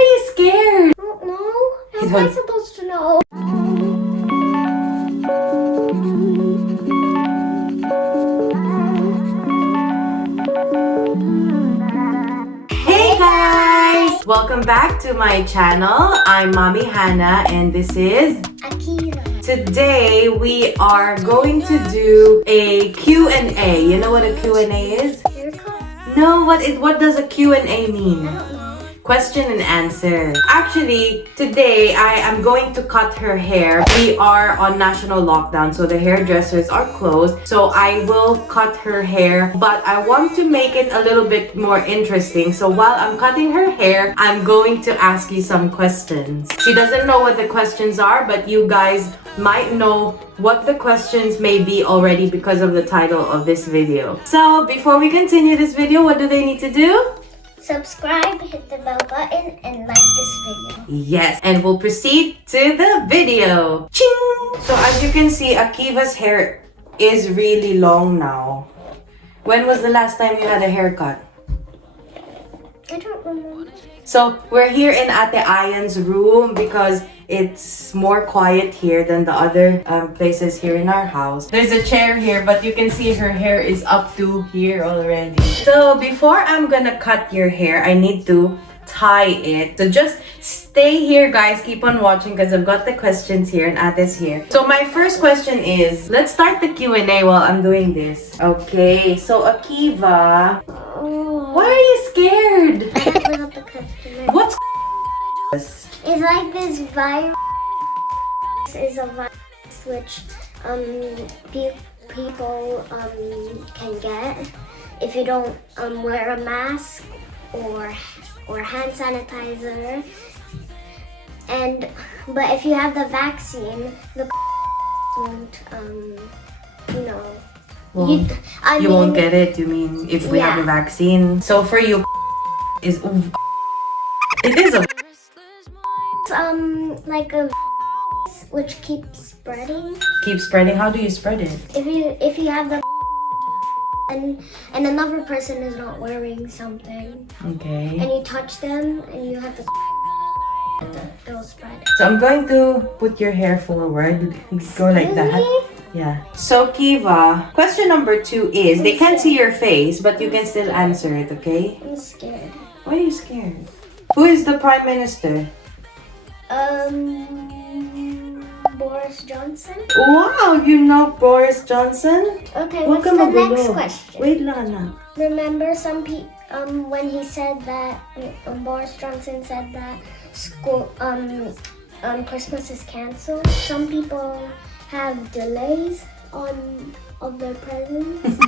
are you scared? I don't know. How am I supposed to know? Hey guys! Welcome back to my channel. I'm Mommy Hannah and this is Akira. Today we are going to do a Q&A. You know what a Q&A is? Haircut? No, what does a Q&A mean? I don't know. Question and answer. Actually, today I am going to cut her hair. We are on national lockdown, so the hairdressers are closed. So I will cut her hair, but I want to make it a little bit more interesting. So while I'm cutting her hair, I'm going to ask you some questions. She doesn't know what the questions are, but you guys might know what the questions may be already because of the title of this video. So before we continue this video, what do they need to do? Subscribe, hit the bell button, and like this video. Yes, and we'll proceed to the video. Ching! So as you can see, Akiva's hair is really long now. When was the last time you had a haircut? I don't remember. So we're here in Ate Ayan's room because it's more quiet here than the other places here in our house. There's a chair here, but you can see her hair is up to here already. So before I'm gonna cut your hair, I need to tie it. So just stay here, guys. Keep on watching because I've got the questions here and Ate's here. So my first question is, let's start the Q&A while I'm doing this. Okay, so Akiva, why are you scared? I have to look up the question. What's It's like this virus is a virus which people can get if you don't wear a mask or hand sanitizer. But if you have the vaccine, the won't you won't get it, you mean, if we have a vaccine. So for you, is it is a like a which keeps spreading. Keep spreading. How do you spread it? If you have the and another person is not wearing something, okay, and you touch them and you have to it'll spread. So I'm going to put your hair forward. Go like that. Yeah. So Kiva, question number 2 is, they can't see your face, but you can still answer it, okay? I'm scared. Why are you scared? Who is the Prime Minister? Boris Johnson. Wow, you know Boris Johnson? Okay, what's the next question? Wait, Lana. Remember when he said that Boris Johnson said that school Christmas is canceled. Some people have delays of their presents,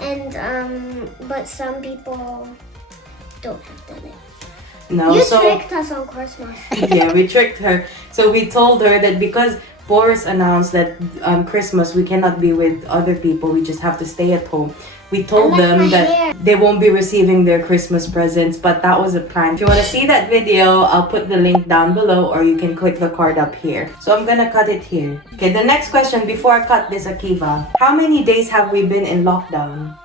and but some people don't have delays. No, you so tricked us on Christmas. yeah, we tricked her. So we told her that because Boris announced that Christmas we cannot be with other people, we just have to stay at home. We told them that they won't be receiving their Christmas presents, but that was a prank. If you want to see that video, I'll put the link down below, or you can click the card up here. So I'm gonna cut it here. Okay, the next question before I cut this, Akiva, how many days have we been in lockdown?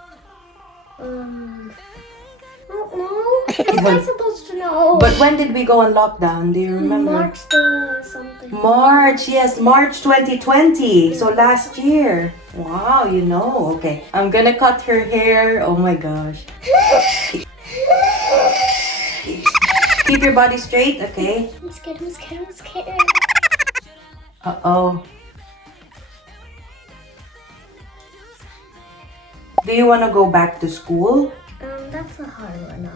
I don't know. How am I supposed to know? But when did we go on lockdown? Do you remember? March the something. March, yes, March 2020. So last year. Wow, you know. Okay, I'm gonna cut her hair. Oh my gosh. Keep your body straight, okay? I'm scared. Uh-oh. Do you want to go back to school? That's a hard one.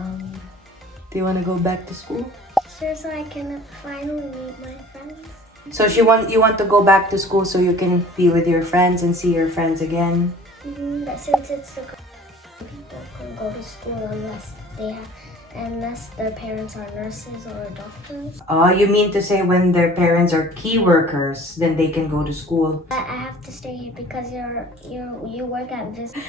Do you want to go back to school? Sure, so I can finally meet my friends. So you want to go back to school so you can be with your friends and see your friends again? But since it's the people can go to school unless their parents are nurses or doctors. Oh, you mean to say when their parents are key workers, then they can go to school? I have to stay here because you work at Visit.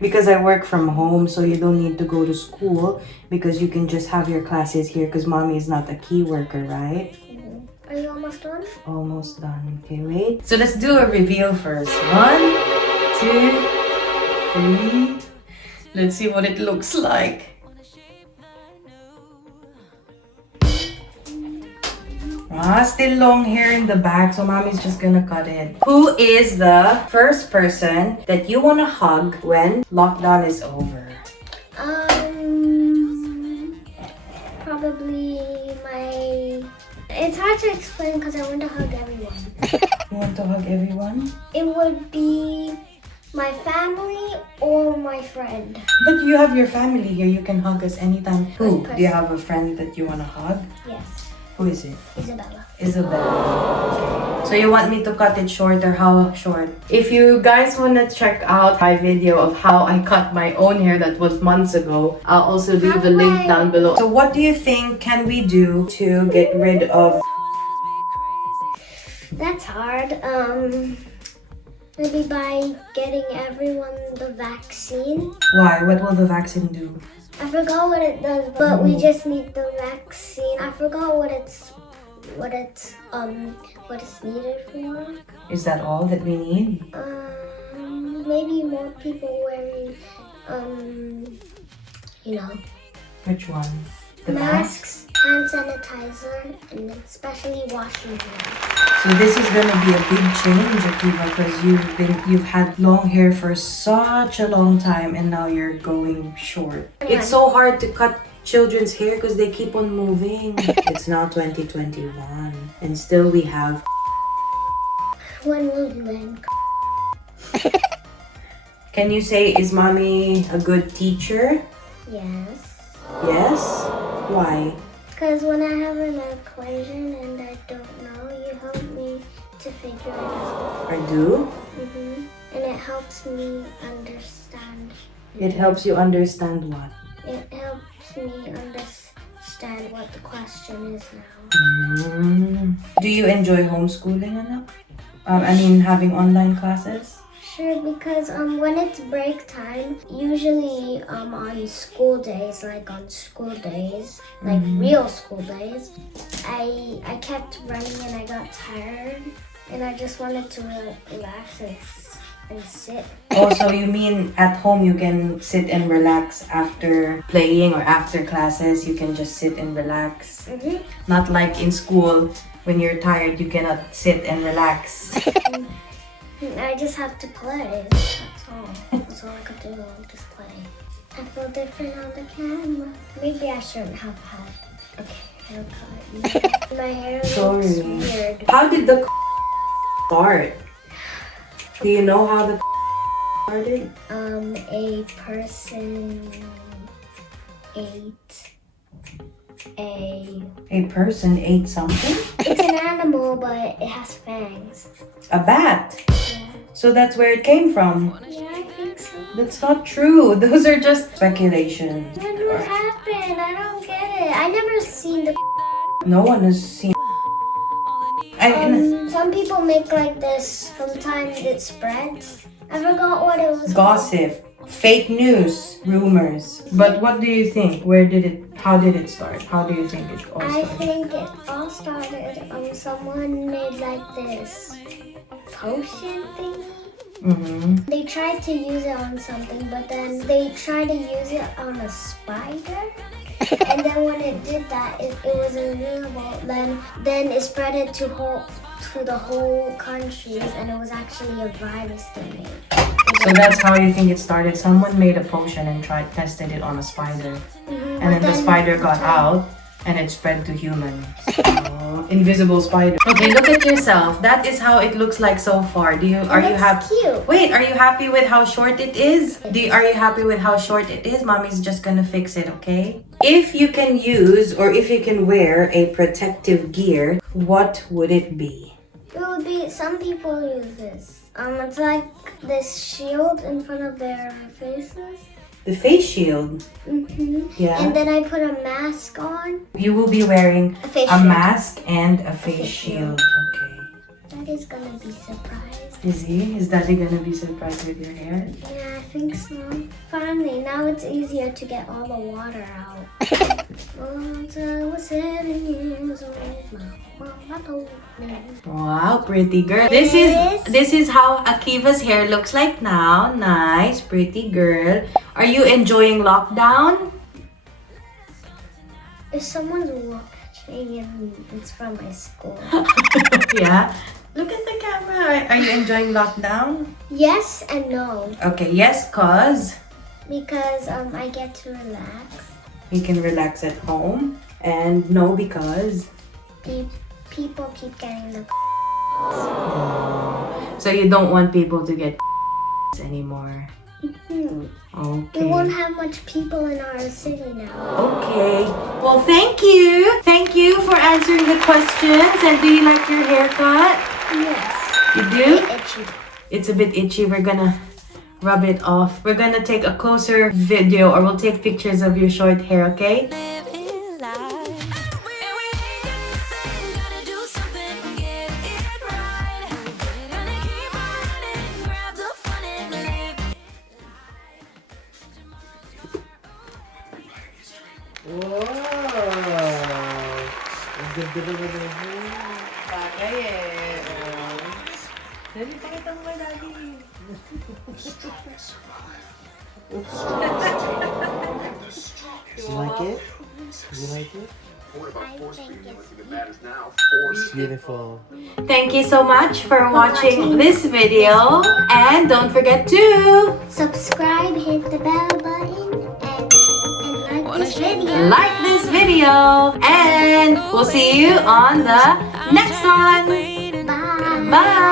Because I work from home, so you don't need to go to school because you can just have your classes here because mommy is not a key worker, right? Are you almost done? Almost done. Okay, wait. So let's do a reveal first. 1, 2, 3. Let's see what it looks like. Still long hair in the back, so mommy's just gonna cut it. Who is the first person that you wanna hug when lockdown is over? Probably my... It's hard to explain because I want to hug everyone. You want to hug everyone? It would be my family or my friend. But you have your family here, you can hug us anytime. Who? Person. Do you have a friend that you wanna hug? Yes. Who is it? Isabella. Isabella. So you want me to cut it short, or how short? If you guys want to check out my video of how I cut my own hair that was months ago, I'll also leave the link down below. So what do you think can we do to get rid of... That's hard. Maybe by getting everyone the vaccine. Why? What will the vaccine do? I forgot what it does, but we just need the vaccine. I forgot what it's needed for. Is that all that we need? Maybe more people wearing Which one? The masks, hand sanitizer, and especially washing hands. So this is gonna be a big change, Akiva, because you've had long hair for such a long time, and now you're going short. It's so hard to cut children's hair because they keep on moving. It's now 2021, and still we have... When will you end? Can you say, is mommy a good teacher? Yes. Yes? Why? Because when I have an equation and I don't know, you help me to figure it out. I do? And it helps me understand. It helps you understand what? It helps me understand what the question is now. Do you enjoy homeschooling, Anna? Having online classes? Sure, because when it's break time, usually on school days, like real school days, I kept running and I got tired and I just wanted to relax and sit. Oh, so you mean at home you can sit and relax after playing, or after classes you can just sit and relax? Not like in school, when you're tired you cannot sit and relax. I just have to play. That's all. That's all I could do. Just play. I feel different on the camera. Maybe I shouldn't have had haircut. My hair looks weird. How did the start? Do you know how the started? A person ate A person ate something? It's an animal, but it has fangs. A bat? Yeah. So that's where it came from? Yeah, I think so. That's not true. Those are just speculation. What happened? I don't get it. I never seen the... No one has seen... some people make like this. Sometimes it spreads. I forgot what it was. Gossip. Fake news. Rumors. But what do you think? How did it start? How do you think it all started? I think it all started, someone made like this potion thingy. They tried to use it on something, but then they tried to use it on a spider. And then when it did that, it was invisible. Then it spread it to the whole countries, and it was actually a virus they made. So that's how you think it started? Someone made a potion and tested it on a spider. And then the spider got out and it spread to humans. Oh, invisible spider. Okay, look at yourself. That is how it looks like so far. Are you happy? Cute. Wait, are you happy with how short it is? Are you happy with how short it is? Mommy's just gonna fix it, okay? If you can use, or if you can wear a protective gear, what would it be? It would be, some people use this. It's like this shield in front of their faces. The face shield? Yeah. And then I put a mask on. You will be wearing a mask and a face shield. Okay. Daddy's gonna be surprised. Is he? Is Daddy gonna be surprised with your hair? Yeah, I think so. Finally, now it's easier to get all the water out. Once I was 7 years old, my mama told me. Wow, pretty girl. This is how Akiva's hair looks like now. Nice, pretty girl. Are you enjoying lockdown? If someone's watching. and it's from my school. Yeah. Look at the camera. Are you enjoying lockdown? Yes and no. Okay, yes, cause Because I get to relax. you can relax at home. And no, because People keep getting the so you don't want people to get anymore. We Okay. won't have much people in our city now. Okay. Well, thank you. Thank you for answering the questions. And do you like your haircut? Yes. You do? Itchy. It's a bit itchy. We're gonna rub it off. We're gonna take a closer video, or we'll take pictures of your short hair, okay? Wow! Ang ganda naman ng hair. Bagay eh. Dali, pakita mo ba lagi? You like it? You like it? I think It's beautiful. Thank you so much for watching this video. And don't forget to subscribe, hit the bell button, and like this video. like this video. And we'll see you on the next one. Bye. Bye!